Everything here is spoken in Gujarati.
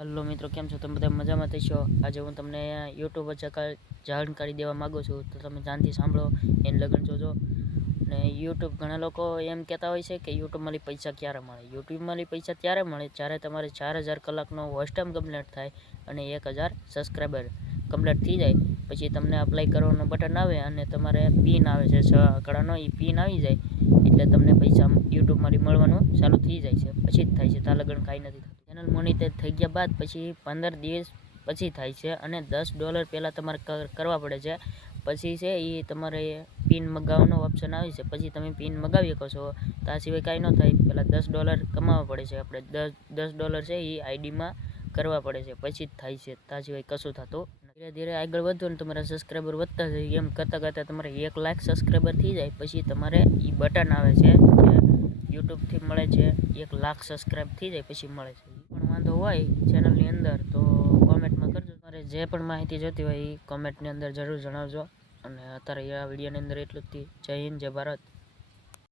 હલો મિત્રો, કેમ છો? તમે બધા મજામાં થશો? આજે હું તમને યુટ્યુબ જાણકારી દેવા માગું છું, તો તમે ધ્યાનથી સાંભળો, એને લગન જોજો. ને યુટ્યુબ ઘણા લોકો એમ કહેતા હોય છે કે યુટ્યુબમાંથી પૈસા ક્યારે મળે. યુટ્યુબમાંથી પૈસા ત્યારે મળે જ્યારે તમારે 4000 કલાકનો વોચ ટાઈમ કમ્પ્લીટ થાય અને 1000 સબસ્ક્રાઈબર કમ્પ્લીટ થઈ જાય. પછી તમને અપ્લાય કરવાનું બટન આવે અને તમારે પિન આવે છે 6 આંકડાનો, એ પિન આવી જાય એટલે તમને પૈસા યુટ્યુબમાંથી મળવાનું ચાલુ થઈ જાય છે. પછી જ થાય છે, ત્યાં લગન કાંઈ નથી થતું. ચેનલ મોનિટાઈઝ થઈ ગયા બાદ પછી 15 દિવસ પછી થાય છે અને $10 પહેલાં તમારે કરવા પડે છે. પછી છે એ તમારે પિન મગાવવાનો ઓપ્શન આવે છે, પછી તમે પિન મગાવી શકો છો. ત્યાં સિવાય કાંઈ ન થાય, પહેલાં $10 કમાવવા પડે છે. આપણે $10 છે એ આઈડીમાં કરવા પડે છે, પછી જ થાય છે. ત્યાં સિવાય કશું થતું. ધીરે ધીરે આગળ વધો ને તમારા સબસ્ક્રાઈબર વધતા જાય, એમ કરતાં કરતાં તમારે 1 લાખ સબસ્ક્રાઈબર થઈ જાય પછી તમારે એ બટન આવે છે જે યુટ્યુબથી મળે છે. 1 લાખ સબસ્ક્રાઈબ થઈ જાય પછી મળે છે. પણ વાંધો હોય ચેનલની અંદર તો કોમેન્ટમાં કરજો. તમારે જે પણ માહિતી જોતી હોય એ કોમેન્ટની અંદર જરૂર જણાવજો. અને અત્યારે આ વિડીયોની અંદર એટલું જ. જય હિન્દ, જય ભારત.